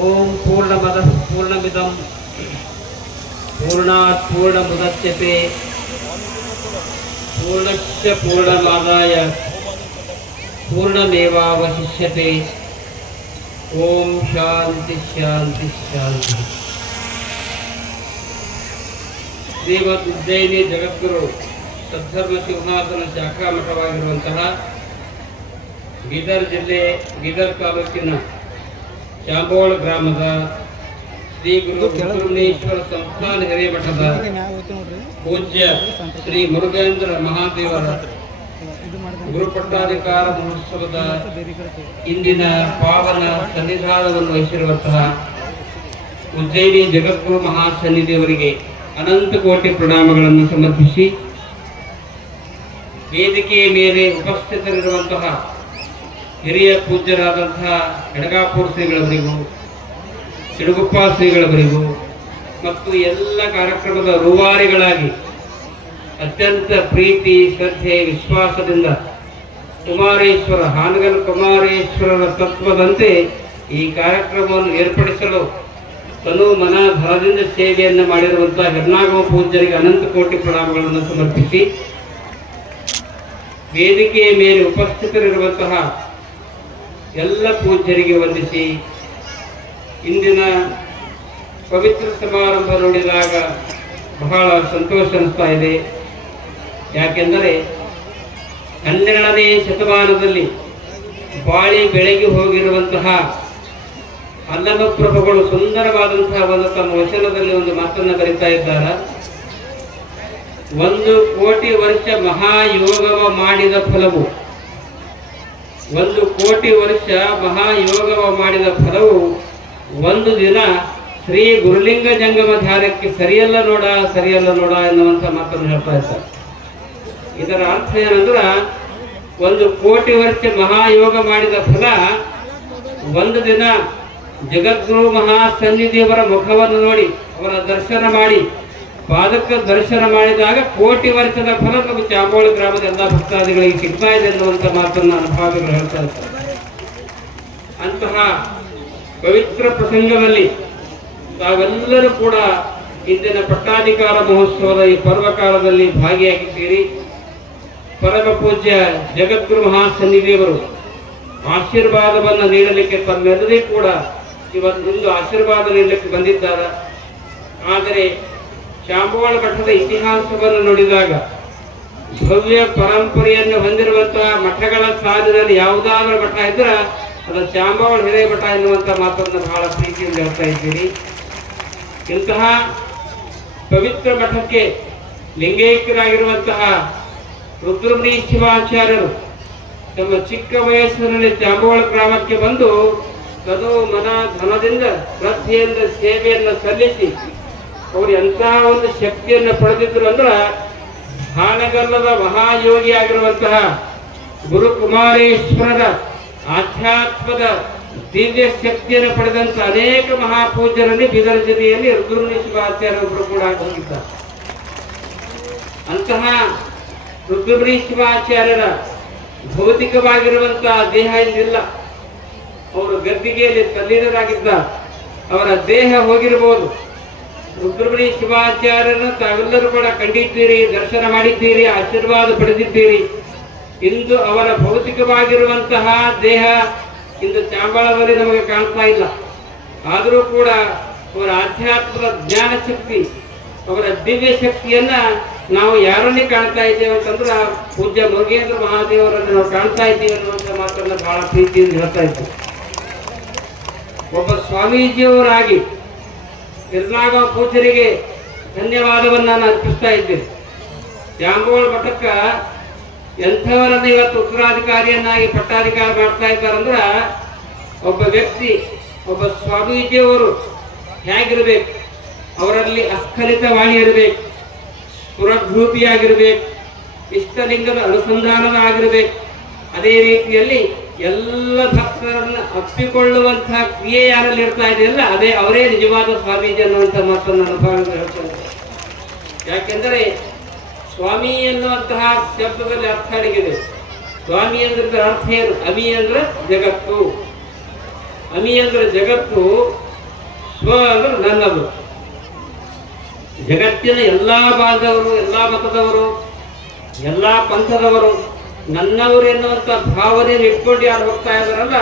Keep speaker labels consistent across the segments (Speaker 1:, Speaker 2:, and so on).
Speaker 1: ಓಂ ಪೂರ್ಣಮದ ಪೂರ್ಣಮಿದಂ ಪೂರ್ಣಾತ್ ಪೂರ್ಣಮುದಚ್ಯತೆ ಪೂರ್ಣಶ್ಚ ಪೂರ್ಣಮಾದಾಯ ಪೂರ್ಣಮೇವಾವಶಿಷ್ಯತೆ ಓಂ ಶಾಂತಿ ಶಾಂತಿ ಶಾಂತಿ ಶ್ರೀಮದ್ ಉಜ್ಜಯಿನಿ ಜಗದ್ಗುರು ಸದ್ಧರ್ಮ ಶಿವನಾಥನ ಶಾಖಾ ಮಠವಾಗಿರುವಂತಹ ಬೀದರ್ ಜಿಲ್ಲೆ ಬೀದರ್ ತಾಲೂಕಿನ ಶಾಂಬೋಳ ಗ್ರಾಮದ ಶ್ರೀ ಗುರು ಸುಬ್ರಹ್ಮಣ್ಯೇಶ್ವರ ಸಂಸ್ಥಾನ ಹಿರೇಮಠದ ಪೂಜ್ಯ ಶ್ರೀ ಮುರುಗೇಂದ್ರ ಮಹಾದೇವರ ಗುರುಪಟ್ಟಾಧಿಕಾರ ಮಹೋತ್ಸವದ ಇಂದಿನ ಪಾವನ ಸನ್ನಿಧಾನವನ್ನು ವಹಿಸಿರುವಂತಹ ಉಜ್ಜಯಿನಿ ಜಗದ್ಗುರು ಮಹಾಸನ್ನಿಧಿಯವರಿಗೆ ಅನಂತ ಕೋಟಿ ಪ್ರಣಾಮಗಳನ್ನು ಸಮರ್ಪಿಸಿ ವೇದಿಕೆಯ ಮೇಲೆ ಉಪಸ್ಥಿತರಿರುವಂತಹ ಹಿರಿಯ ಪೂಜ್ಯರಾದಂತಹ ಎಡಗಾಪುರ ಶ್ರೀಗಳವರಿಗೂ, ಸಿಡುಗುಪ್ಪ ಶ್ರೀಗಳವರಿಗೂ, ಮತ್ತು ಎಲ್ಲ ಕಾರ್ಯಕ್ರಮದ ರೂವಾರಿಗಳಾಗಿ ಅತ್ಯಂತ ಪ್ರೀತಿ, ಶ್ರದ್ಧೆ, ವಿಶ್ವಾಸದಿಂದ ಕುಮಾರೇಶ್ವರ, ಹಾನಗಲ್ ಕುಮಾರೇಶ್ವರರ ತತ್ವದಂತೆ ಈ ಕಾರ್ಯಕ್ರಮವನ್ನು ಏರ್ಪಡಿಸಲು ತನು ಮನ ಸೇವೆಯನ್ನು ಮಾಡಿರುವಂತಹ ಹೆರ್ನಾಗಮ ಪೂಜ್ಯರಿಗೆ ಅನಂತ ಕೋಟಿ ಪ್ರಣಾಮಗಳನ್ನು ಸಮರ್ಪಿಸಿ, ವೇದಿಕೆಯ ಮೇಲೆ ಉಪಸ್ಥಿತರಿರುವಂತಹ ಎಲ್ಲ ಪೂಜ್ಯರಿಗೆ ವಂದಿಸಿ ಇಂದಿನ ಪವಿತ್ರ ಸಮಾರಂಭ ನೋಡಿದಾಗ ಬಹಳ ಸಂತೋಷ ಅನಿಸ್ತಾ ಇದೆ. ಯಾಕೆಂದರೆ ಹನ್ನೆರಡನೇ ಶತಮಾನದಲ್ಲಿ ಬಾಳಿ ಬೆಳಗಿ ಹೋಗಿರುವಂತಹ ಅಲ್ಲಮ ಪ್ರಭುಗಳು ಸುಂದರವಾದಂತಹ ಒಂದು ತಮ್ಮ ವಚನದಲ್ಲಿ ಒಂದು ಮಾತನ್ನು ಬರಿತಾ ಇದ್ದಾರೆ. ಒಂದು ಕೋಟಿ ವರ್ಷ ಮಹಾಯೋಗವ ಮಾಡಿದ ಫಲವು ಒಂದು ಕೋಟಿ ವರ್ಷ ಮಹಾಯೋಗವ ಮಾಡಿದ ಫಲವು ಒಂದು ದಿನ ಶ್ರೀ ಗುರುಲಿಂಗ ಜಂಗಮ ಧ್ಯಾನಕ್ಕೆ ಸರಿಯಲ್ಲ ನೋಡ ಸರಿಯಲ್ಲ ನೋಡ ಎನ್ನುವಂಥ ಮಾತನ್ನು ಹೇಳ್ತಾ ಇದ್ದಾರೆ. ಇದರ ಅರ್ಥ ಏನಂದ್ರೆ, ಒಂದು ಕೋಟಿ ವರ್ಷ ಮಹಾಯೋಗ ಮಾಡಿದ ಫಲ ಒಂದು ದಿನ ಜಗದ್ಗುರು ಮಹಾಸನ್ನಿಧಿಯವರ ಮುಖವನ್ನು ನೋಡಿ ಅವರ ದರ್ಶನ ಮಾಡಿ ಪಾದಕ ದರ್ಶನ ಮಾಡಿದಾಗ ಕೋಟಿ ವರ್ಷದ ಫಲ ನಮಗೆ ಚಾಂಬೋಳಿ ಗ್ರಾಮದ ಎಲ್ಲ ಭಕ್ತಾದಿಗಳಿಗೆ ಸಿಗ್ತಾ ಇದೆ ಎನ್ನುವಂಥ ಮಾತನ್ನು ಅನುಭಾವಿಗಳು ಹೇಳ್ತಾ ಇದ್ದಾರೆ ಅಂತಹ ಪವಿತ್ರ ಪ್ರಸಂಗದಲ್ಲಿ ತಾವೆಲ್ಲರೂ ಕೂಡ ಇಂದಿನ ಪಟ್ಟಾಧಿಕಾರ ಮಹೋತ್ಸವದ ಈ ಪರ್ವಕಾಲದಲ್ಲಿ ಭಾಗಿಯಾಗಿದ್ದೀರಿ. ಪರಮ ಪೂಜ್ಯ ಜಗದ್ಗುರು ಮಹಾಸನ್ನಿಧಿಯವರು ಆಶೀರ್ವಾದವನ್ನು ನೀಡಲಿಕ್ಕೆ ತಮ್ಮೆಲ್ಲರೂ ಕೂಡ ಇವತ್ತೊಂದು ಆಶೀರ್ವಾದ ನೀಡಲಿಕ್ಕೆ ಬಂದಿದ್ದಾರೆ. ಆದರೆ ಶಾಂಬವಾಳ ಮಠದ ಇತಿಹಾಸವನ್ನು ನೋಡಿದಾಗ ಭವ್ಯ ಪರಂಪರೆಯನ್ನು ಹೊಂದಿರುವಂತಹ ಮಠಗಳ ಸಾಲಿನಲ್ಲಿ ಯಾವುದಾದ್ರೂ ಮಠ ಇದ್ರೆ ಅದು ಶಾಂಬವಾಳ ಹಿರೇ ಮಠ ಎನ್ನುವಂಥ ಮಾತನ್ನು ಬಹಳ ಪ್ರೀತಿಯಿಂದ ಹೇಳ್ತಾ ಇದ್ದೀನಿ. ಇಂತಹ ಪವಿತ್ರ ಮಠಕ್ಕೆ ಲಿಂಗೈಕ್ಯರಾಗಿರುವಂತಹ ರುದ್ರಮುನಿ ಶಿವಾಚಾರ್ಯರು ತಮ್ಮ ಚಿಕ್ಕ ವಯಸ್ಸಿನಲ್ಲಿ ಚಾಂಬವಾಳ ಗ್ರಾಮಕ್ಕೆ ಬಂದು ತದು ಮನ ಧನದಿಂದ ಶ್ರದ್ಧೆಯಿಂದ ಸೇವೆಯನ್ನು ಸಲ್ಲಿಸಿ ಅವರು ಎಂತಹ ಒಂದು ಶಕ್ತಿಯನ್ನು ಪಡೆದಿದ್ರು ಅಂದ್ರೆ ಹಾನಗಲ್ಲದ ಮಹಾಯೋಗಿ ಆಗಿರುವಂತಹ ಗುರುಕುಮಾರೇಶ್ವರರ ಆಧ್ಯಾತ್ಮದ ದಿವ್ಯ ಶಕ್ತಿಯನ್ನು ಪಡೆದಂತ ಅನೇಕ ಮಹಾಪೂಜ್ಯರಲ್ಲಿ ಬೀದರ್ ಜಿಲ್ಲೆಯಲ್ಲಿ ರುದ್ರಮಣಿ ಶಿವಾಚಾರ್ಯರೊಬ್ಬರು ಕೂಡ ಹೋಗಿದ್ದಾರೆ ಅಂತಹ ರುದ್ರಮಣಿ ಶಿವಾಚಾರ್ಯರ ಭೌತಿಕವಾಗಿರುವಂತಹ ದೇಹ ಇಲ್ಲಿಲ್ಲ. ಅವರು ಗದ್ದಿಗೆಯಲ್ಲಿ ತಲ್ಲೀನರಾಗಿದ್ದ ಅವರ ದೇಹ ಹೋಗಿರಬಹುದು ರುದ್ರಮಣಿ ಶಿವಾಚಾರ್ಯರನ್ನು ತಾವೆಲ್ಲರೂ ಕೂಡ ಕಂಡಿದ್ದೀರಿ, ದರ್ಶನ ಮಾಡಿದ್ದೀರಿ, ಆಶೀರ್ವಾದ ಪಡೆದಿದ್ದೀರಿ. ಇಂದು ಅವರ ಭೌತಿಕವಾಗಿರುವಂತಹ ದೇಹ ಇಂದು ಚಾಂಬಾಳದಲ್ಲಿ ನಮಗೆ ಕಾಣ್ತಾ ಇಲ್ಲ. ಆದರೂ ಕೂಡ ಅವರ ಆಧ್ಯಾತ್ಮದ ಜ್ಞಾನ ಶಕ್ತಿ, ಅವರ ದಿವ್ಯ ಶಕ್ತಿಯನ್ನ ನಾವು ಯಾರನ್ನೇ ಕಾಣ್ತಾ ಇದ್ದೇವೆ ಅಂತಂದ್ರೆ ಪೂಜ್ಯ ಮುರುಗೇಂದ್ರ ಮಹಾದೇವರನ್ನು ನಾವು ಕಾಣ್ತಾ ಇದ್ದೀವಿ ಅನ್ನುವಂಥ ಮಾತನ್ನ ಬಹಳ ಪ್ರೀತಿಯಿಂದ ಹೇಳ್ತಾ ಇದ್ದೇವೆ ಒಬ್ಬ ಸ್ವಾಮೀಜಿಯವರಾಗಿ ನಿರ್ನಾಗ ಪೂಜರಿಗೆ ಧನ್ಯವಾದವನ್ನು ನಾನು ಅರ್ಪಿಸ್ತಾ ಇದ್ದೇನೆ. ಜಾಂಬೋಳ ಮಠಕ್ಕ ಎಂಥವರನ್ನು ಇವತ್ತು ಉತ್ತರಾಧಿಕಾರಿಯನ್ನಾಗಿ ಪಟ್ಟಾಧಿಕಾರ ಮಾಡ್ತಾ ಇದ್ದಾರಂದ್ರೆ ಒಬ್ಬ ವ್ಯಕ್ತಿ, ಒಬ್ಬ ಸ್ವಾಮೀಜಿಯವರು ಹೇಗಿರಬೇಕು, ಅವರಲ್ಲಿ ಅಸ್ಖಲಿತ ವಾಣಿ ಇರಬೇಕು ಸುರಭ್ರೂಪಿಯಾಗಿರ್ಬೇಕು ಇಷ್ಟಲಿಂಗದ ಅನುಸಂಧಾನದ ಆಗಿರ್ಬೇಕು, ಅದೇ ರೀತಿಯಲ್ಲಿ ಎಲ್ಲ ಭಕ್ತರನ್ನ ಅಪ್ಪಿಕೊಳ್ಳುವಂತಹ ಕ್ರಿಯೆ ಯಾರಲ್ಲಿ ಇರ್ತಾ ಇದೆಯಲ್ಲ, ಅದೇ ಅವರೇ ನಿಜವಾದ ಸ್ವಾಮೀಜಿ ಅನ್ನುವಂಥ ಮಾತನ್ನು ಅನುಭವ ಹೇಳ್ತಾರೆ ಯಾಕೆಂದರೆ ಸ್ವಾಮಿ ಎನ್ನುವಂತಹ ಶಬ್ದದಲ್ಲಿ ಅರ್ಥ ಅಡಗಿದೆ. ಸ್ವಾಮಿ ಅಂದ್ರೆ ಅರ್ಥ ಏನು? ಅಮಿ ಅಂದ್ರೆ ಜಗತ್ತು. ಅಮಿ ಅಂದ್ರೆ ಜಗತ್ತು, ಸ್ವ ಅಂದ್ರೆ ನನ್ನದು. ಜಗತ್ತಿನ ಎಲ್ಲಾ ಭಾಗದವರು, ಎಲ್ಲಾ ಮತದವರು, ಎಲ್ಲಾ ಪಂಥದವರು ನನ್ನವರು ಎನ್ನುವಂತ ಭಾವನೆ ಇಟ್ಕೊಂಡು ಯಾರು ಹೋಗ್ತಾ ಇದಾರಲ್ಲ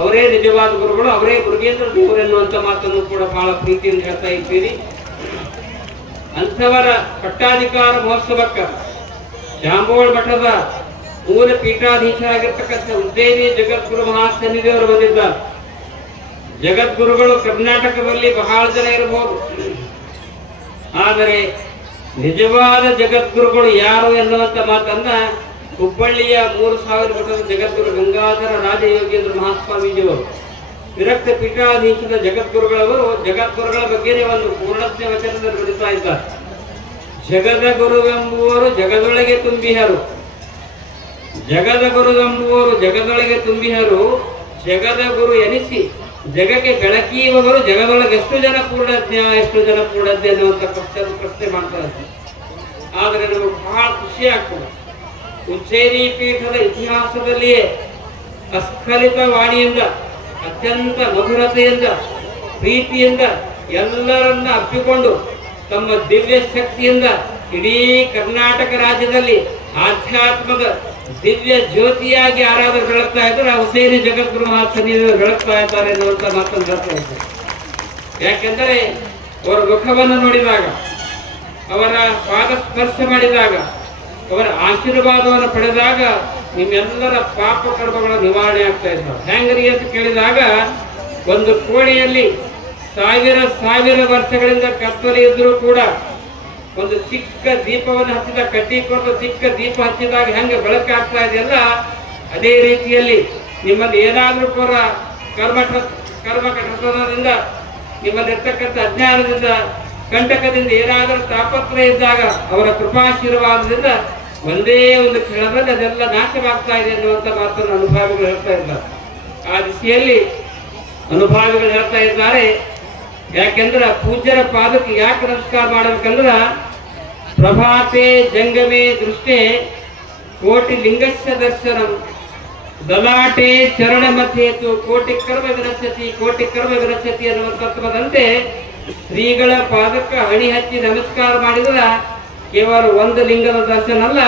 Speaker 1: ಅವರೇ ನಿಜವಾದ ಗುರುಗಳು, ಅವರೇ ಗುರುಗೇಂದ್ರ ದೇವರು ಎನ್ನುವಂತ ಮಾತನ್ನು ಕೂಡ ಬಹಳ ಪ್ರೀತಿಯಿಂದ ಹೇಳ್ತಾ ಇದ್ದೀರಿ. ಅಂಥವರ ಪಟ್ಟಾಧಿಕಾರ ಮಹೋತ್ಸವಕ್ಕ ಜಾಂಬೋಳ ಮಠದ ಮೂಲ ಪೀಠಾಧೀಶರಾಗಿರ್ತಕ್ಕಂಥ ಉಜ್ಜಯಿನಿ ಜಗದ್ಗುರು ಮಹಾಸನ್ನಿಧಿಯವರು ಬಂದಿದ್ದಾರೆ. ಜಗದ್ಗುರುಗಳು ಕರ್ನಾಟಕದಲ್ಲಿ ಬಹಳ ಜನ ಇರಬಹುದು. ಆದರೆ ನಿಜವಾದ ಜಗದ್ಗುರುಗಳು ಯಾರು ಎನ್ನುವಂತ ಮಾತನ್ನ ಹುಬ್ಬಳ್ಳಿಯ ಮೂರು ಸಾವಿರ ಮಠದ ಜಗದ್ಗುರು ಗಂಗಾಧರ ರಾಜಯೋಗೇಂದ್ರ ಮಹಾಸ್ವಾಮೀಜಿಯವರು, ವಿರಕ್ತ ಪೀಠಾಧೀಶದ ಜಗದ್ಗುರುಗಳವರು, ಜಗದ್ಗುರುಗಳ ಬಗ್ಗೆನೇ ಒಂದು ಪೂರ್ಣತ್ಯ ವಚನದಲ್ಲಿ ಬರೀತಾ ಇದ್ದಾರೆ. ಜಗದ ಗುರುವೆಂಬುವರು ಜಗದೊಳಗೆ ತುಂಬಿಹರು. ಜಗದ ಗುರುವೆಂಬುವರು ಜಗದೊಳಗೆ ತುಂಬಿಹರು ಜಗದ ಗುರು ಎನಿಸಿ ಜಗಕ್ಕೆ ಬೆಳಕೀವವರು ಜಗದೊಳಗೆ ಎಷ್ಟು ಜನ ಪೂರ್ಣಜ್ಞ, ಎಷ್ಟು ಜನ ಪೂರ್ಣಜ್ಞ ಅನ್ನುವಂಥ ಪ್ರಶ್ನೆ ಪ್ರಶ್ನೆ ಮಾಡ್ತಾ ಇದ್ದಾರೆ. ಆದರೆ ನಮಗೆ ಬಹಳ ಖುಷಿ ಆಗ್ತದೆ. ಉಜ್ಜಯಿನಿ ಪೀಠದ ಇತಿಹಾಸದಲ್ಲಿಯೇ ಅಸ್ಖಲಿತ ವಾಣಿಯಿಂದ, ಅತ್ಯಂತ ಮಧುರತೆಯಿಂದ, ಪ್ರೀತಿಯಿಂದ ಎಲ್ಲರನ್ನ ಅಪ್ಪಿಕೊಂಡು ತಮ್ಮ ದಿವ್ಯ ಶಕ್ತಿಯಿಂದ ಇಡೀ ಕರ್ನಾಟಕ ರಾಜ್ಯದಲ್ಲಿ ಆಧ್ಯಾತ್ಮದ ದಿವ್ಯ ಜ್ಯೋತಿಯಾಗಿ ಯಾರಾದರೂ ಬೆಳಗ್ತಾ ಇದ್ದಾರೆ ಆ ಹುಸೇನಿ ಜಗದ್ಗುರು ಮಹಾಸನ್ನಿಧಿಯವರು ಬೆಳಗ್ತಾ ಇದ್ದಾರೆ ಎನ್ನುವಂತ ಮಾತನ್ನು ಹೇಳ್ತಾ ಇದ್ದಾರೆ ಯಾಕೆಂದರೆ, ಅವರ ಮುಖವನ್ನು ನೋಡಿದಾಗ, ಅವರ ಪಾದ ಸ್ಪರ್ಶ ಮಾಡಿದಾಗ ಅವರ ಆಶೀರ್ವಾದವನ್ನು ಪಡೆದಾಗ ನಿಮ್ಮೆಲ್ಲರ ಪಾಪ ಕರ್ಮಗಳ ನಿವಾರಣೆ ಆಗ್ತಾ ಇದ್ದಾವೆ ಹ್ಯಾಂಗರಿ ಅಂತ ಕೇಳಿದಾಗ ಒಂದು ಕೋಣೆಯಲ್ಲಿ ಸಾವಿರ ಸಾವಿರ ವರ್ಷಗಳಿಂದ ಕತ್ತಲೆ ಇದ್ರೂ ಕೂಡ ಒಂದು ಚಿಕ್ಕ ದೀಪವನ್ನು ಹಚ್ಚಿದ ಕಡ್ಡಿ ಕೊಟ್ಟು ಚಿಕ್ಕ ದೀಪ ಹಚ್ಚಿದಾಗ ಹೆಂಗೆ ಬೆಳಕಾಗ್ತಾ ಇದೆಯಲ್ಲ, ಅದೇ ರೀತಿಯಲ್ಲಿ ನಿಮ್ಮಲ್ಲಿ ಏನಾದರೂ ಕೂಡ ಕರ್ಮ ಕರ್ಮ ಕಟ್ಟದಿಂದ ನಿಮ್ಮಲ್ಲಿರ್ತಕ್ಕಂಥ ಅಜ್ಞಾನದಿಂದ ಕಂಟಕದಿಂದ ಏನಾದರೂ ತಾಪತ್ರ ಇದ್ದಾಗ ಅವರ ಕೃಪಾಶೀರ್ವಾದದಿಂದ ಒಂದೇ ಒಂದು ಕ್ಷಣದಲ್ಲಿ ಅದೆಲ್ಲ ನಾಶವಾಗ್ತಾ ಇದೆ ಅನ್ನುವಂಥ ಮಾತನ್ನು ಅನುಭಾವಿಗಳು ಹೇಳ್ತಾ ಇದ್ದಾರೆ. ಆ ದಿಶೆಯಲ್ಲಿ ಅನುಭಾವಿಗಳು ಹೇಳ್ತಾ ಇದ್ದಾರೆ, ಯಾಕೆಂದ್ರೆ ಪೂಜ್ಯರ ಪಾದಕ್ಕೆ ಯಾಕೆ ನಮಸ್ಕಾರ ಮಾಡಬೇಕಂದ್ರ, ಪ್ರಭಾತೆ ಜಂಗಮೆ ದೃಷ್ಟಿ ಕೋಟಿ ಲಿಂಗಸ್ಯ ದರ್ಶನ, ದಲಾಟೆ ಚರಣ ಮಧ್ಯೇತು ಕೋಟಿ ಕರ್ಮ ವಿರಚತಿ ಕೋಟಿ ಕರ್ಮ ವಿರಚತಿ ಶ್ರೀಗಳ ಪಾದಕ್ಕೆ ಹಣಿ ಹಚ್ಚಿ ನಮಸ್ಕಾರ ಮಾಡಿದ್ರ ಕೇವಲ ಒಂದು ಲಿಂಗದ ದರ್ಶನ ಅಲ್ಲ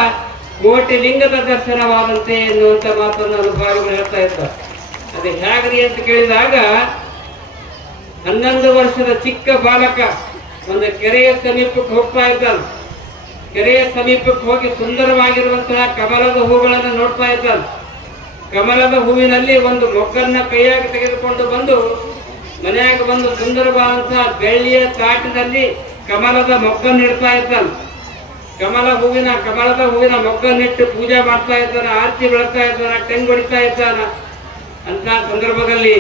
Speaker 1: ಕೋಟಿ ಲಿಂಗದ ದರ್ಶನವಾದಂತೆ ಎನ್ನುವಂತ ಮಾತನ್ನು ಅನುಭಾವಿಗಳು ಹೇಳ್ತಾ ಇದ್ದ ಅದು ಹೇಗ್ರಿ ಅಂತ ಕೇಳಿದಾಗ, ಹನ್ನೊಂದು ವರ್ಷದ ಚಿಕ್ಕ ಬಾಲಕ ಒಂದು ಕೆರೆಯ ಸಮೀಪಕ್ಕೆ ಹೋಗ್ತಾ ಇದ್ದಾನೆ. ಕೆರೆಯ ಸಮೀಪಕ್ಕೆ ಹೋಗಿ ಸುಂದರವಾಗಿರುವಂತಹ ಕಮಲದ ಹೂಗಳನ್ನು ನೋಡ್ತಾ ಇದ್ದಾನೆ. ಕಮಲದ ಹೂವಿನಲ್ಲಿ ಒಂದು ಮೊಗ್ಗನ್ನ ಕೈಯಾಗಿ ತೆಗೆದುಕೊಂಡು ಬಂದು ಮನೆಯಾಗ ಬಂದು ಸುಂದರವಾದಂತಹ ಬೆಳ್ಳಿಯ ತಾಟದಲ್ಲಿ ಕಮಲದ ಮೊಗ್ಗನ್ನು ಇಡ್ತಾ ಇದ್ದಾನೆ. ಕಮಲ ಹೂವಿನ, ಕಮಲದ ಹೂವಿನ ಮೊಗ್ಗನ್ನಿಟ್ಟು ಪೂಜೆ ಮಾಡ್ತಾ ಇದ್ದಾನೆ, ಆರತಿ ಬೆಳಗ್ತಾ ಇದ್ದಾನೆ, ಟೆಂಗ್ ಹೊಡಿತಾ ಇದ್ದಾನೆ. ಅಂತ ಸಂದರ್ಭದಲ್ಲಿ,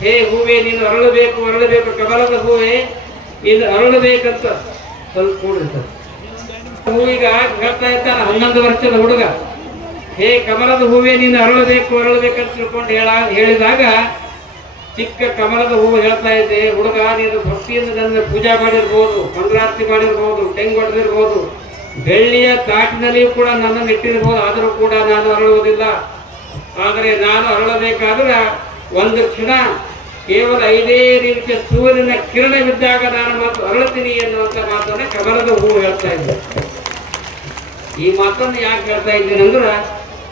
Speaker 1: ಹೇ ಹೂವೇ, ನೀನು ಅರಳಬೇಕು ಅರಳಬೇಕು, ಕಮಲದ ಹೂವೇ, ನೀನು ಅರಳಬೇಕಂತ. ಸ್ವಲ್ಪ ಕೂಡ್ರಿ ಹೂವಿಗ ಹೂವೀಗ ಹೇಳ್ತಾ ಇದ್ದಾನೆ ಹನ್ನೊಂದು ವರ್ಷದ ಹುಡುಗ. ಹೇ ಕಮಲದ ಹೂವೇ, ನೀನು ಅರಳಬೇಕು, ಅರಳಬೇಕಂತ ತಿಳ್ಕೊಂಡು ಹೇಳ, ಹೇಳಿದಾಗ ಚಿಕ್ಕ ಕಮಲದ ಹೂವು ಹೇಳ್ತಾ ಇದ್ದೆ, ಹುಡುಗ, ನೀನು ಭಕ್ತಿಯಿಂದ ನನ್ನ ಪೂಜೆ ಮಾಡಿರ್ಬೋದು ಮಂಗಳಾರತಿ ಮಾಡಿರ್ಬೋದು, ತೆಂಗು ಹೊಡೆದಿರ್ಬೋದು ಬೆಳ್ಳಿಯ ತಾಟಿನಲ್ಲಿಯೂ ಕೂಡ ನನ್ನನ್ನು ಇಟ್ಟಿರ್ಬೋದು, ಆದರೂ ಕೂಡ ನಾನು ಅರಳುವುದಿಲ್ಲ. ಆದರೆ ನಾನು ಅರಳಬೇಕಾದ್ರೆ ಒಂದು ಕ್ಷಣ, ಕೇವಲ ಐದೇ ರೀತಿಯ ಸೂರ್ಯನ ಕಿರಣವಿದ್ದಾಗ ನಾನು ಮಾತು ಅರಳುತ್ತೀನಿ ಎನ್ನುವಂತ ಮಾತನ್ನ ಕಮಲದ ಹೂವು ಹೇಳ್ತಾ ಇದ್ದೆ. ಈ ಮಾತನ್ನು ಯಾಕೆ ಹೇಳ್ತಾ ಇದ್ದೀನಿ ಅಂದ್ರೆ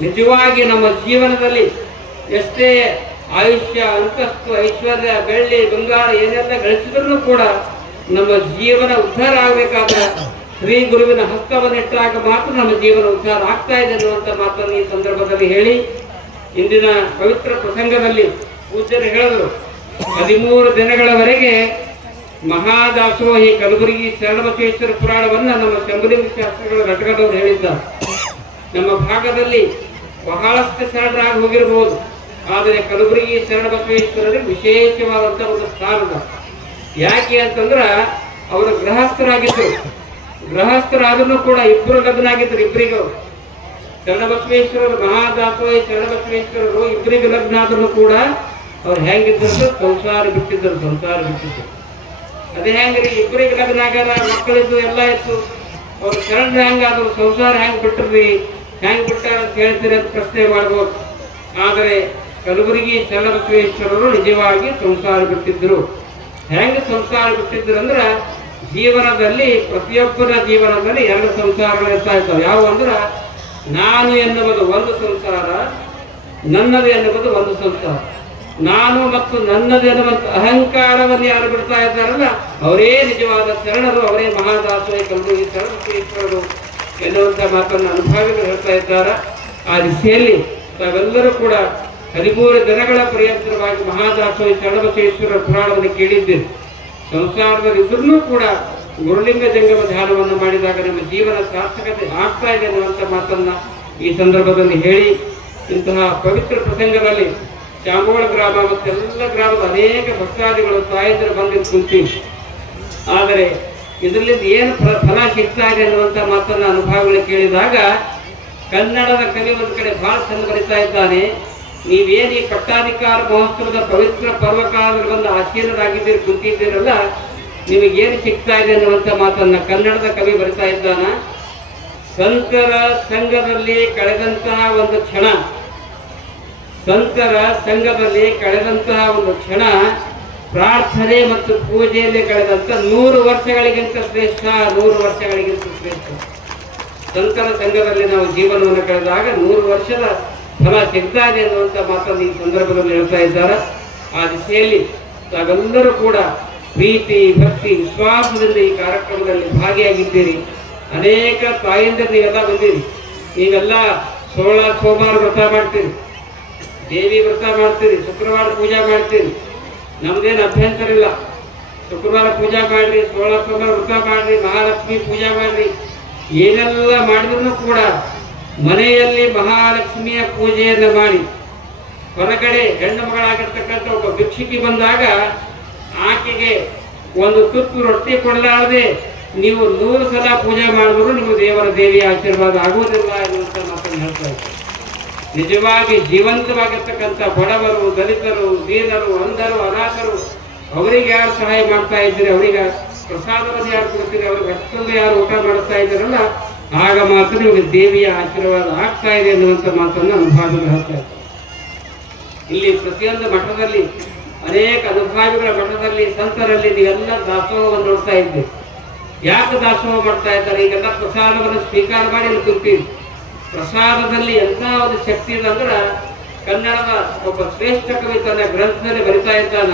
Speaker 1: ನಿಜವಾಗಿ ನಮ್ಮ ಜೀವನದಲ್ಲಿ ಎಷ್ಟೇ ಆಯುಷ್ಯ, ಅಂತಸ್ತು, ಐಶ್ವರ್ಯ, ಬೆಳ್ಳಿ, ಬಂಗಾರ ಏನೆಲ್ಲ ಗಳಿಸಿದ್ರು ಕೂಡ ನಮ್ಮ ಜೀವನ ಉದ್ಧಾರ ಆಗಬೇಕಾದ್ರೆ ಶ್ರೀ ಗುರುವಿನ ಹಸ್ತವನ್ನಿಟ್ಟಾಗ ಮಾತ್ರ ನಮ್ಮ ಜೀವನ ಉದ್ಧಾರ ಆಗ್ತಾ ಇದೆ ಅನ್ನುವಂಥ ಮಾತನ್ನು ಈ ಸಂದರ್ಭದಲ್ಲಿ ಹೇಳಿ ಇಂದಿನ ಪವಿತ್ರ ಪ್ರಸಂಗದಲ್ಲಿ ಪೂಜ್ಯರು ಹೇಳಿದರು. ಹದಿಮೂರು ದಿನಗಳವರೆಗೆ ಮಹಾದಾಸೋಹಿ ಕಲಬುರಗಿ ಶರಣಬಸವೇಶ್ವರ ಪುರಾಣವನ್ನ ನಮ್ಮ ಶಂಭುಲಿಂಗ ಶಾಸ್ತ್ರಗಳ ಘಟಕದವರು ಹೇಳಿದ್ದಾರೆ. ನಮ್ಮ ಭಾಗದಲ್ಲಿ ಬಹಳಷ್ಟು ಶರಣರಾಗಿ ಹೋಗಿರಬಹುದು. ಆದರೆ ಕಲಬುರಗಿ ಶರಣಬಸವೇಶ್ವರರಿಗೆ ವಿಶೇಷವಾದಂಥ ಒಂದು ಸ್ಥಾನದ. ಯಾಕೆ ಅಂತಂದ್ರ ಅವರು ಗೃಹಸ್ಥರಾಗಿದ್ದರು. ಗೃಹಸ್ಥರಾದ್ರೂ ಕೂಡ ಇಬ್ಬರು ಲಗ್ನ ಆಗಿದ್ರು ಇಬ್ಬರಿಗೂ ಶರಣಬಸವೇಶ್ವರರು ಶರಣ ಶರಣಬಸವೇಶ್ವರರು ಇಬ್ಬರಿಗೆ ಲಗ್ನ ಆದ್ರೂ ಕೂಡ ಅವ್ರು ಹೆಂಗಿದ್ರು ಸಂಸಾರ ಬಿಟ್ಟಿದ್ದರು ಸಂಸಾರ ಬಿಟ್ಟಿದ್ದರು. ಅದೇ ಹೆಂಗ್ರಿ, ಇಬ್ಬರಿಗೆ ಲಗ್ನ ಆಗ್ಯಾರ ಮಕ್ಕಳಿದ್ದು ಎಲ್ಲ ಇತ್ತು ಅವ್ರ ಶರಣರು ಹೆಂಗಾದ್ರು ಸಂಸಾರ ಹೆಂಗ್ ಬಿಟ್ಟರ್ರಿ ಹೆಂಗ್ ಬಿಟ್ಟಾರ ಅಂತ ಹೇಳ್ತೀರಿ ಅಂತ ಪ್ರಶ್ನೆ ಮಾಡ್ಬೋದು. ಆದರೆ ಕಲಬುರಗಿ ಚನ್ನಬಸವೇಶ್ವರರು ನಿಜವಾಗಿ ಸಂಸಾರ ಬಿಟ್ಟಿದ್ದರು. ಹೆಂಗೆ ಸಂಸಾರ ಬಿಟ್ಟಿದ್ರು ಅಂದ್ರೆ ಜೀವನದಲ್ಲಿ ಪ್ರತಿಯೊಬ್ಬರ ಜೀವನದಲ್ಲಿ ಎರಡು ಸಂಸಾರಗಳು ಇರ್ತಾ ಇರ್ತಾವೆ. ಯಾವ ಅಂದ್ರೆ ನಾನು ಎನ್ನುವುದು ಒಂದು ಸಂಸಾರ, ನನ್ನದು ಎನ್ನುವುದು ಒಂದು ಸಂಸಾರ. ನಾನು ಮತ್ತು ನನ್ನದು ಎನ್ನುವಂತ ಅಹಂಕಾರವನ್ನು ಯಾರು ಬಿಡ್ತಾ ಇದ್ದಾರಲ್ಲ, ಅವರೇ ನಿಜವಾದ ಶರಣರು, ಅವರೇ ಮಹಾದಾಸರ ಕಲಬುರಗಿ ಶರಣಬಸವೇಶ್ವರರು ಎನ್ನುವಂಥ ಮಾತನ್ನು ಅನುಭವಿಗಳು ಹೇಳ್ತಾ ಇದ್ದಾರೆ. ಆ ದಿಸೆಯಲ್ಲಿ ತಾವೆಲ್ಲರೂ ಕೂಡ ಹದಿಮೂರು ದಿನಗಳ ಪ್ರಯತ್ನವಾಗಿ ಮಹಾದಾಸೋಯ ಶರಣಬಸವೇಶ್ವರ ಪುರಾಣವನ್ನು ಕೇಳಿದ್ದೇವೆ ಸಂಸಾರದಲ್ಲಿದ್ದರೂ ಕೂಡ ಗುರುಲಿಂಗ ಜಂಗಮ ಧ್ಯಾನವನ್ನು ಮಾಡಿದಾಗ ನಮ್ಮ ಜೀವನ ಸಾರ್ಥಕತೆ ಆಗ್ತಾ ಇದೆ ಅನ್ನುವಂಥ ಮಾತನ್ನ ಈ ಸಂದರ್ಭದಲ್ಲಿ ಹೇಳಿ, ಇಂತಹ ಪವಿತ್ರ ಪ್ರಸಂಗದಲ್ಲಿ ಚಾಂಗೋಳ ಗ್ರಾಮ ಮತ್ತು ಎಲ್ಲ ಗ್ರಾಮದ ಅನೇಕ ಭಕ್ತಾದಿಗಳು ತಾಯಂದಿರು ಬಂದು ಕುಂತೀವಿ ಆದರೆ ಇದರಿಂದ ಏನು ಫಲ ಸಿಗ್ತಾ ಇದೆ ಅನ್ನುವಂಥ ಮಾತನ್ನ ಅನುಭವಗಳು ಕೇಳಿದಾಗ ಕನ್ನಡದ ಕವಿ ಒಂದು ಕಡೆ ಭಾಳ ಚಂದ ಬರಿತಾ ಇದ್ದಾನೆ. ನೀವೇನು ಈ ಪಟ್ಟಾಧಿಕಾರ ಮಹೋತ್ಸವದ ಪವಿತ್ರ ಪರ್ವಕಾಲದಲ್ಲಿ ಬಂದು ಆಸೀನರಾಗಿದ್ದೀರಿ ಕುಂತಿದ್ದೀರಲ್ಲ, ನಿಮಗೇನು ಸಿಗ್ತಾ ಇದೆ ಅನ್ನುವಂಥ ಮಾತನ್ನ ಕನ್ನಡದ ಕವಿ ಬರಿತಾ ಇದ್ದಾನ. ಸಂತರ ಸಂಘದಲ್ಲಿ ಕಳೆದಂತಹ ಒಂದು ಕ್ಷಣ, ಸಂತರ ಸಂಘದಲ್ಲಿ ಕಳೆದಂತಹ ಒಂದು ಕ್ಷಣ, ಪ್ರಾರ್ಥನೆ ಮತ್ತು ಪೂಜೆಯಲ್ಲಿ ಕಳೆದಂತ ನೂರು ವರ್ಷಗಳಿಗಿಂತ ಶ್ರೇಷ್ಠ, ನೂರು ವರ್ಷಗಳಿಗಿಂತ ಶ್ರೇಷ್ಠ. ಸಂತರ ಸಂಘದಲ್ಲಿ ನಾವು ಜೀವನವನ್ನು ಕಳೆದಾಗ ನೂರು ವರ್ಷದ ಫಲ ಸಿಗ್ತಾ ಇದೆ ಅನ್ನುವಂಥ ಮಾತನ್ನು ಈ ಸಂದರ್ಭದಲ್ಲಿ ಹೇಳ್ತಾ ಇದ್ದಾರೆ. ಆ ದಿಶೆಯಲ್ಲಿ ತಾವೆಲ್ಲರೂ ಕೂಡ ಪ್ರೀತಿ, ಭಕ್ತಿ, ವಿಶ್ವಾಸದಿಂದ ಈ ಕಾರ್ಯಕ್ರಮದಲ್ಲಿ ಭಾಗಿಯಾಗಿದ್ದೀರಿ. ಅನೇಕ ತಾಯಂದಿರು ನೀವೆಲ್ಲ ಬಂದಿರಿ. ನೀವೆಲ್ಲ ಸೋಳ ಸೋಮವಾರ ವ್ರತ ಮಾಡ್ತೀರಿ. ದೇವಿ ವ್ರತ ಮಾಡ್ತೀರಿ, ಶುಕ್ರವಾರ ಪೂಜೆ ಮಾಡ್ತೀರಿ. ನಮ್ದೇನು ಅಭ್ಯಂತರ ಇಲ್ಲ. ಶುಕ್ರವಾರ ಪೂಜೆ ಮಾಡ್ರಿ, ಸೋಳ ಸೋಮವಾರ ವ್ರತ ಮಾಡ್ರಿ, ಮಹಾಲಕ್ಷ್ಮಿ ಪೂಜೆ ಮಾಡ್ರಿ. ಏನೆಲ್ಲ ಮಾಡಿದ್ರು ಕೂಡ ಮನೆಯಲ್ಲಿ ಮಹಾಲಕ್ಷ್ಮಿಯ ಪೂಜೆಯನ್ನು ಮಾಡಿ, ಹೊರಗಡೆ ಹೆಣ್ಣು ಮಗಳಾಗಿರ್ತಕ್ಕಂಥ ಒಬ್ಬ ಭಿಕ್ಷುಕಿ ಬಂದಾಗ ಆಕೆಗೆ ಒಂದು ತುತ್ತು ರೊಟ್ಟಿ ಕೊಡಲಾರದೆ, ನೀವು ನೂರು ಸಲ ಪೂಜೆ ಮಾಡಿದ್ರು ನೀವು ದೇವರ ದೇವಿಯ ಆಶೀರ್ವಾದ ಆಗುವುದಿಲ್ಲ ಎನ್ನುವಂಥ ಮಾತನ್ನು ಹೇಳ್ತಾ ಇದ್ದಾರೆ. ನಿಜವಾಗಿ ಜೀವಂತವಾಗಿರ್ತಕ್ಕಂಥ ಬಡವರು, ದಲಿತರು, ದೀನರು, ಅಂಧರು, ಅನಾಥರು, ಅವರಿಗೆ ಯಾರು ಸಹಾಯ ಮಾಡ್ತಾ ಇದ್ದೀರಿ? ಅವರಿಗೆ ಪ್ರಸಾದವನ್ನು ಯಾರು ಕೊಡ್ತೀರಿ ಅವ್ರಿಗೆ ಅಷ್ಟೊಂದು ಯಾರು ಊಟ ಮಾಡ್ತಾ ಇದ್ದಾರಲ್ಲ ಆಗ ಮಾತ್ರ ನಿಮಗೆ ದೇವಿಯ ಆಶೀರ್ವಾದ ಆಗ್ತಾ ಇದೆ ಅನ್ನುವಂಥ ಮಾತನ್ನು ಅನುಭಾವಿಗಳು ಹೇಳ್ತಾ ಇದ್ದಾರೆ. ಇಲ್ಲಿ ಪ್ರತಿಯೊಂದು ಮಠದಲ್ಲಿ, ಅನೇಕ ಅನುಭಾವಿಗಳ ಮಠದಲ್ಲಿ, ಸಂತರಲ್ಲಿ ನೀವೆಲ್ಲ ದಾಸೋಹವನ್ನು ನೋಡ್ತಾ ಇದ್ದೀವಿ ಯಾಕೆ ದಾಸೋಹ ಮಾಡ್ತಾ ಇದ್ದಾರೆ? ಈಗೆಲ್ಲ ಪ್ರಸಾದವನ್ನು ಸ್ವೀಕಾರ ಮಾಡಿ ಇಲ್ಲಿ ಕುಂತೀವಿ ಪ್ರಸಾದದಲ್ಲಿ ಎಂಥ ಒಂದು ಶಕ್ತಿ ಇದೆ ಅಂದ್ರೆ, ಕನ್ನಡದ ಒಬ್ಬ ಶ್ರೇಷ್ಠ ಕವಿ ತನ್ನ ಗ್ರಂಥದಲ್ಲಿ ಬರಿತಾ ಇದ್ದಾನ,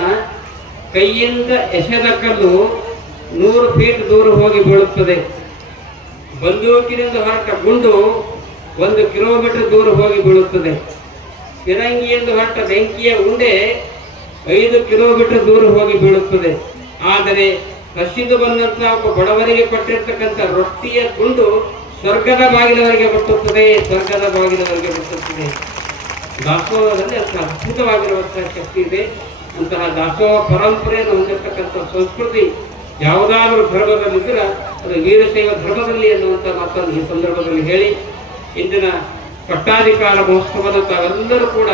Speaker 1: ಕೈಯಿಂದ ಎಸೆದ ಕಲ್ಲು ನೂರು ಫೀಟ್ ದೂರ ಹೋಗಿ ಬೀಳುತ್ತದೆ. ಬಂದೂಕಿನಿಂದ ಹೊರಟ ಗುಂಡು ಒಂದು ಕಿಲೋಮೀಟರ್ ದೂರ ಹೋಗಿ ಬೀಳುತ್ತದೆ. ಫಿರಂಗಿಯಿಂದ ಹೊರಟ ಬೆಂಕಿಯ ಉಂಡೆ ಐದು ಕಿಲೋಮೀಟರ್ ದೂರ ಹೋಗಿ ಬೀಳುತ್ತದೆ. ಆದರೆ ಹಸಿದು ಬಂದಂತಹ ಒಬ್ಬ ಬಡವರಿಗೆ ಕೊಟ್ಟಿರ್ತಕ್ಕಂಥ ರೊಟ್ಟಿಯ ಗುಂಡು ಸ್ವರ್ಗದ ಬಾಗಿಲವರೆಗೆ ಮುಟ್ಟುತ್ತದೆ, ಸ್ವರ್ಗದ ಬಾಗಿಲವರೆಗೆ ಮುಟ್ಟುತ್ತದೆ. ದಾಸೋಹದಲ್ಲಿ ಅಂತ ಅದ್ಭುತವಾಗಿರುವಂತಹ ಶಕ್ತಿ ಇದೆ. ಅಂತಹ ದಾಸೋಹ ಪರಂಪರೆಯನ್ನು ಹೊಂದಿರತಕ್ಕಂಥ ಸಂಸ್ಕೃತಿ ಯಾವುದಾದ್ರೂ ಧರ್ಮದಲ್ಲಿದ್ದರೆ ಅದು ವೀರಶೈವ ಧರ್ಮದಲ್ಲಿ ಎನ್ನುವಂಥ ಮಾತನ್ನು ಈ ಸಂದರ್ಭದಲ್ಲಿ ಹೇಳಿ, ಇಂದಿನ ಪಟ್ಟಾಧಿಕಾರ ಮಹೋತ್ಸವದ ತಾವೆಲ್ಲರೂ ಕೂಡ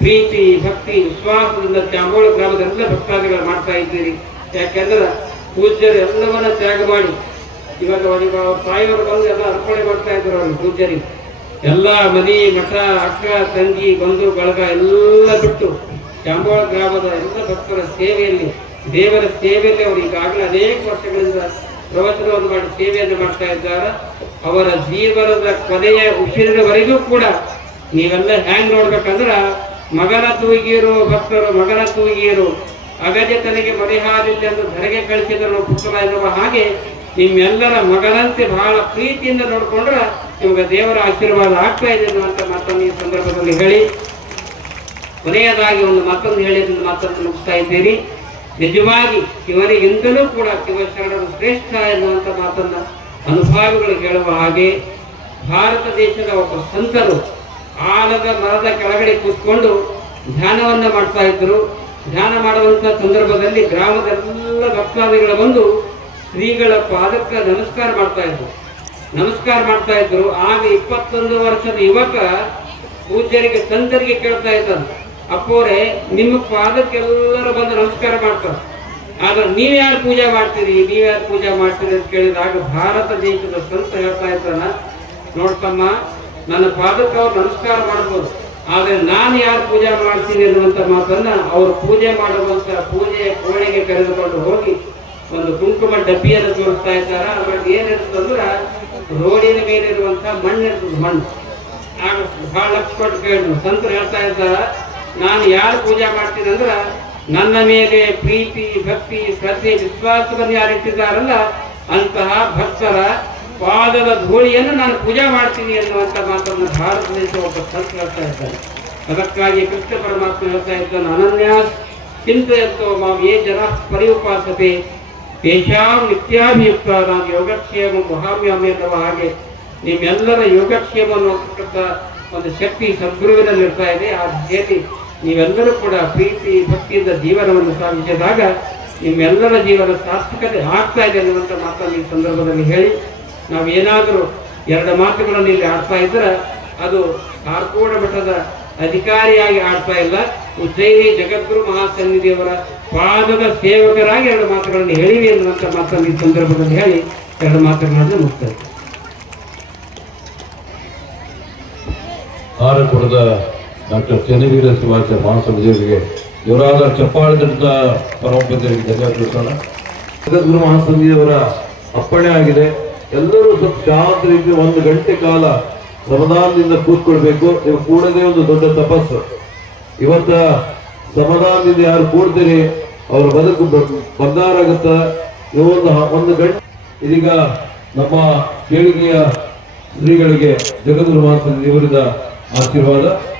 Speaker 1: ಪ್ರೀತಿ, ಭಕ್ತಿ, ವಿಶ್ವಾಸದಿಂದ ಚಾಂಬೋಳ ಗ್ರಾಮದ ಎಲ್ಲ ಭಕ್ತಾದಿಗಳು ಮಾಡ್ತಾ ಇದ್ದೀರಿ. ಯಾಕೆಂದ್ರೆ ಪೂಜ್ಯರು ಎಲ್ಲವನ್ನ ತ್ಯಾಗ ಮಾಡಿ, ಇವಾಗ ಅವರಿಗೆ ಅವ್ರ ತಾಯಿಯವರು ಬಂದು ಎಲ್ಲ ಅರ್ಪಣೆ ಮಾಡ್ತಾ ಇದ್ರು ಅವ್ರಿಗೆ ಪೂಜ್ಯರಿಗೆ. ಎಲ್ಲ ಮನೆ, ಮಠ, ಅಕ್ಕ, ತಂಗಿ, ಬಂಧು, ಬಳಗ ಎಲ್ಲ ಬಿಟ್ಟು ಚಾಂಬೋಳ ಗ್ರಾಮದ ಎಲ್ಲ ಭಕ್ತರ ಸೇವೆಯಲ್ಲಿ, ದೇವರ ಸೇವೆಯಲ್ಲಿ ಅವರು ಈಗಾಗಲೇ ಅನೇಕ ವರ್ಷಗಳಿಂದ ಪ್ರವಚನವನ್ನು ಮಾಡಿ ಸೇವೆಯನ್ನು ಮಾಡ್ತಾ ಇದ್ದಾರೆ. ಅವರ ಜೀವನದ ಕೊನೆಯ ಉಸಿರಿನವರೆಗೂ ಕೂಡ ನೀವೆಲ್ಲ ಹ್ಯಾಂಗ್ ನೋಡ್ಬೇಕಂದ್ರ ಮಗನ ತೂಗಿಯರು ಭಕ್ತರು ಮಗನ ತೂಗಿಯರು ಅಗಜತನಿಗೆ ತನಗೆ ಮರಿಹಾರಿಲ್ಲ ಎಂದು ಧರೆಗೆ ಕಳಿಸಿದರು ಪುಸ್ತಕ ಎನ್ನುವ ಹಾಗೆ ನಿಮ್ಮೆಲ್ಲರ ಮಗನಂತೆ ಬಹಳ ಪ್ರೀತಿಯಿಂದ ನೋಡಿಕೊಂಡ್ರೆ ನಿಮಗೆ ದೇವರ ಆಶೀರ್ವಾದ ಆಗ್ತಾ ಇದೆ ಅನ್ನುವಂಥ ಮಾತನ್ನು ಈ ಸಂದರ್ಭದಲ್ಲಿ ಹೇಳಿ. ಕೊನೆಯದಾಗಿ ಒಂದು ಮತ್ತೊಂದು ಹೇಳಿದ ಮಾತನ್ನು ಮುಗಿಸ್ತಾ ಇದ್ದೀರಿ ನಿಜವಾಗಿ ಇವರಿಗಿಂತಲೂ ಕೂಡ ಶಿವಶರಣರು ಶ್ರೇಷ್ಠ ಎನ್ನುವಂಥ ಮಾತನ್ನ ಅನುಭಾವಿಗಳು ಹೇಳುವ ಹಾಗೆ ಭಾರತ ದೇಶದ ಒಬ್ಬ ಸಂತರು ಆಲದ ಮರದ ಕೆಳಗಡೆ ಕೂತ್ಕೊಂಡು ಧ್ಯಾನವನ್ನ ಮಾಡ್ತಾ ಇದ್ದರು. ಧ್ಯಾನ ಮಾಡುವಂತ ಸಂದರ್ಭದಲ್ಲಿ ಗ್ರಾಮದ ಎಲ್ಲ ಭಕ್ತಾದಿಗಳು ಬಂದು ಶ್ರೀಗಳ ಪಾದಕ್ಕೆ ನಮಸ್ಕಾರ ಮಾಡ್ತಾ ಇದ್ರು ನಮಸ್ಕಾರ ಮಾಡ್ತಾ ಇದ್ರು ಆಗ ಇಪ್ಪತ್ತೊಂದು ವರ್ಷದ ಯುವಕ ಪೂಜ್ಯರಿಗೆ, ಸಂತರಿಗೆ ಕೇಳ್ತಾ ಇದ್ದಾನೆ, ಅಪ್ಪೋರೆ, ನಿಮ್ಮ ಪಾದಕ್ಕೆಲ್ಲರೂ ಬಂದು ನಮಸ್ಕಾರ ಮಾಡ್ತಾರೆ. ಆದ್ರೆ ನೀವ್ಯಾರು ಪೂಜೆ ಮಾಡ್ತೀರಿ? ನೀವ್ಯಾರು ಪೂಜೆ ಮಾಡ್ತೀರಿ ಅಂತ ಕೇಳಿದಾಗ ಭಾರತ ದೇಶದ ಸಂತ ಹೇಳ್ತಾ ಇರ್ತಾನ ನೋಡ್ತಮ್ಮ, ನನ್ನ ಪಾದಕ್ಕೆ ಅವ್ರು ನಮಸ್ಕಾರ ಮಾಡ್ಬೋದು. ಆದ್ರೆ ನಾನು ಯಾರು ಪೂಜೆ ಮಾಡ್ತೀನಿ ಅನ್ನುವಂಥ ಮಾತನ್ನ ಅವರು ಪೂಜೆ ಮಾಡುವಂತ ಪೂಜೆಯ ಕೋಣೆಗೆ ಕರೆದುಕೊಂಡು ಹೋಗಿ ಒಂದು ಕುಂಕುಮ ಡಬ್ಬಿಯನ್ನು ತೋರಿಸ್ತಾ ಇದ್ದಾರ? ಅದ್ರಲ್ಲಿ ಏನಿರ್ತಂದ್ರೆ ರೋಡಿನ ಮೇಲೆ ಇರುವಂತ ಮಣ್ಣು ಇರ್ತದೆ ಮಣ್ಣು. ಆಗ ಬಹಳ ಲಕ್ಷ ಕೊಟ್ಟು ಕೇಳಿದ್ರು. ಸಂತರು ಹೇಳ್ತಾ ಇದ್ದಾರ, ನಾನು ಯಾರು ಪೂಜೆ ಮಾಡ್ತೀನಿ ಅಂದ್ರ ನನ್ನ ಮೇಲೆ ಪ್ರೀತಿ, ಭಕ್ತಿ ಶ್ರದ್ಧೆ ವಿಶ್ವಾಸವನ್ನು ಯಾರಿಟ್ಟಿದ್ದಾರಲ್ಲ ಅಂತಹ ಭಕ್ತರ ಪಾದದ ಧೂಳಿಯನ್ನು ನಾನು ಪೂಜೆ ಮಾಡ್ತೀನಿ ಎನ್ನುವಂಥ ಮಾತನ್ನು ಭಾರತ ದೇಶ ಒಬ್ಬ ಸಂತ ಹೇಳ್ತಾ ಇದ್ದಾನೆ. ಅದಕ್ಕಾಗಿ ಕೃಷ್ಣ ಪರಮಾತ್ಮ ಹೇಳ್ತಾ ಇದ್ದಾನೆ ಅನನ್ಯಾಸ್ ಚಿಂತೆಯತ್ತೋ ಮಾಂ ಏ ಜನ ಪರಿಉಪಾಸತೆ ತೇಷಾಂ ನಿತ್ಯಾಭಿಯುಕ್ತ, ನಾನು ಯೋಗಕ್ಷೇಮ, ಮಹಾಮ್ಯಾಮಿ ಅಥವಾ ಹಾಗೆ ನಿಮ್ಮೆಲ್ಲರ ಯೋಗಕ್ಷೇಮ ಅನ್ನುವಂಥ ಒಂದು ಶಕ್ತಿ ಸದ್ಗುರುವಿನಲ್ಲಿರ್ತಾ ಇದೆ. ಆ ರೀತಿ ನೀವೆಲ್ಲರೂ ಕೂಡ ಪ್ರೀತಿ, ಭಕ್ತಿಯಿಂದ ಜೀವನವನ್ನು ಸಾಧಿಸಿದಾಗ ನಿಮ್ಮೆಲ್ಲರ ಜೀವನ ಸಾರ್ಥಕತೆ ಆಗ್ತಾ ಇದೆ ಅನ್ನುವಂಥ ಮಾತನ್ನು ಈ ಸಂದರ್ಭದಲ್ಲಿ ಹೇಳಿ. ನಾವು ಏನಾದರೂ ಎರಡು ಮಾತುಗಳನ್ನು ಇಲ್ಲಿ ಆಡ್ತಾ ಇದ್ರೆ ಅದು ಕಾರ್ಕೋಡ ಮಠದ ಅಧಿಕಾರಿಯಾಗಿ ಆಡ್ತಾ ಇಲ್ಲ. ಉಜ್ಜಯಿನಿ ಜಗದ್ಗುರು ಮಹಾಸನ್ನಿಧಿಯವರ ಪಾದದ ಸೇವಕರಾಗಿ ಎರಡು ಮಾತುಗಳನ್ನು ಹೇಳಿವೆ ಅನ್ನುವಂಥ ಮಾತನ್ನು ಈ ಸಂದರ್ಭದಲ್ಲಿ ಹೇಳಿ ಎರಡು ಮಾತುಗಳನ್ನು ಮುಕ್ತಾರೆ
Speaker 2: ಆರಕುಳದ ಡಾಕ್ಟರ್ ಚೆನ್ನವೀರ ಸುಭಾಷ ಮಹಾಸಭೆಯವರಿಗೆ ಇವರಾದ ಚಪ್ಪಾಳದಂತ ಪರಮಪತಿಯವರಿಗೆ ಧನ್ಯವಾದ ಜಗದ್ಗುರು ಮಹಾಸ್ವಾಮೀಜಿಯವರ ಅಪ್ಪಣೆ ಆಗಿದೆ. ಎಲ್ಲರೂ ಸ್ವಲ್ಪ ಶಾಂತ ರೀತಿ ಒಂದು ಗಂಟೆ ಕಾಲ ಸಮಾಧಾನದಿಂದ ಕೂತ್ಕೊಳ್ಬೇಕು. ನೀವು ಕೂಡದೇ ಒಂದು ದೊಡ್ಡ ತಪಸ್ಸು. ಇವತ್ತ ಸಮಾಧಾನದಿಂದ ಯಾರು ಕೂಡ್ತೀರಿ ಅವ್ರ ಬದುಕು ಬ- ಬಂಗಾರ ಆಗುತ್ತ. ನೀವು ಒಂದು ಗಂಟೆ ಇದೀಗ ನಮ್ಮ ಕೇಳಿಗೆಯ ಶ್ರೀಗಳಿಗೆ ಜಗದ್ಗುರು ಮಹಾಸ್ವಾಮಿ ಇವರಿಂದ ಆಶೀರ್ವಾದ.